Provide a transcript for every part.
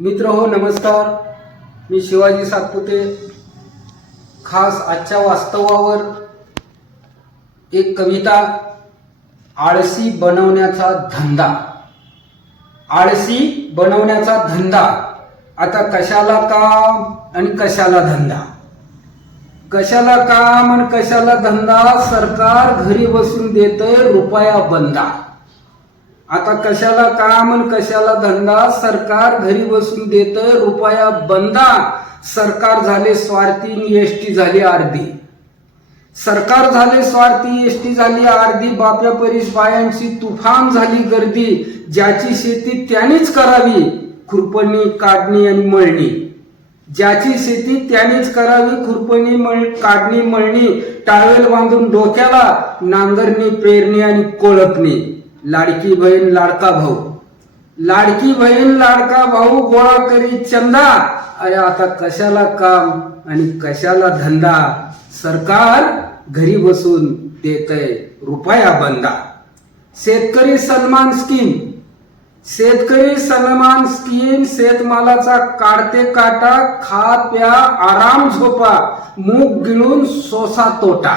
मित्र हो नमस्कार. मी शिवाजी सातपुते. खास आजच्या वास्तवावर एक कविता आळसी बनवण्याचा धंदा. आळसी बनवण्याचा धंदा. आता कशाला काम आणि कशाला धंदा? कशाला काम आणि कशाला धंदा? सरकार घरी बसून देतंय रुपया बंदा. आता कशाला काम आणि कशाला धंदा? सरकार घरी बसून देत रुपया बंदा. सरकार झाले स्वार्थी आणि एसटी झाली अर्धी सरकार झाले स्वार्थी एसटी झाली अर्धी बाप्या परीस बायांची तुफान झाली गर्दी. ज्याची शेती त्यानेच करावी खुरपणी काढणी आणि मळणी. ज्याची शेती त्यानेच करावी खुरपणी मळ काढणी मळणी टावेल बांधून डोक्याला नांगरणी पेरणी आणि कोळपणी. लाडकी बहीण लाडका भाऊ. लाडकी बहीण लाडका भाऊ गोळा करी चंदा. अरे आता कशाला काम आणि कशाला धंदा? सरकार घरी बसून देतय रुपया बंदा. शेतकरी सन्मान स्कीम. शेतकरी सन्मान स्कीम शेतमालाचा काढते काटा खा प्या आराम झोपा मूग गिळून सोसा तोटा.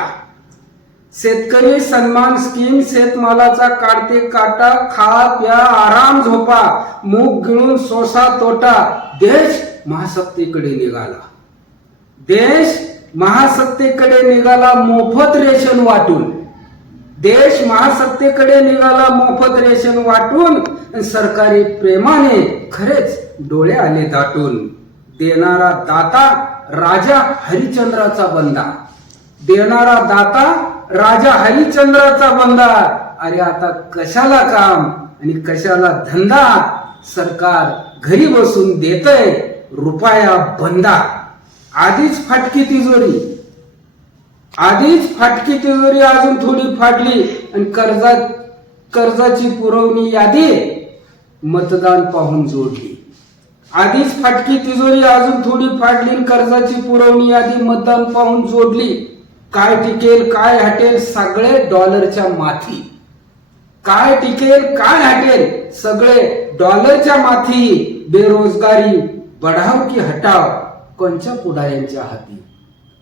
शेतकरी सन्मान स्कीम शेतमालाचा काढते काटा खा प्या आराम झोपा मूग गिळून सोसा तोटा. देश महासत्तेकडे निघाला. देश महासत्तेकडे निघाला मोफत रेशन वाटून. देश महासत्तेकडे निघाला मोफत रेशन वाटून सरकारी प्रेमाने खरेच डोळे आले दाटून. देणारा दाता राजा हरिचंद्राचा बंदा. देणारा दाता राजा हरिश्चंद्राचा बंदा अरे आता कशाला काम आणि कशाला धंदा? सरकार घरी बसून देतय रुपया बंदा. आधीच फाटकी तिजोरी. आधीच फाटकी तिजोरी अजून थोडी फाटली आणि कर्जा कर्जाची पुरवणी यादी मतदान पाहून जोडली. आधीच फाटकी तिजोरी अजून थोडी फाटली आणि कर्जाची पुरवणी यादी मतदान पाहून जोडली. काय टिकेल काय हटेल सगळे डॉलरच्या माथी. काय टिकेल काय हटेल सगळे डॉलरच्या माथी. बेरोजगारी बढाव की हटाव कोणच्या पुढाऱ्यांच्या हाती?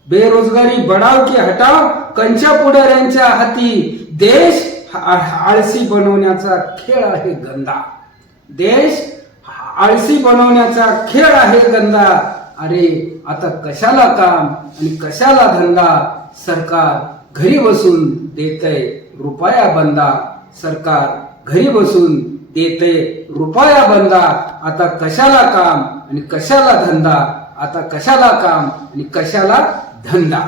बेरोजगारी बढाव की हटाव कंच्या पुढाऱ्यांच्या हाती? देश आळसी बनवण्याचा खेळ आहे गंदा. देश आळसी बनवण्याचा खेळ आहे गंदा. अरे आता कशाला काम आणि कशाला धंदा? सरकार घरी बसून देतय रुपया बंदा. सरकार घरी बसून देते रुपया बंदा. आता कशाला काम आणि कशाला धंदा? आता कशाला काम आणि कशाला धंदा?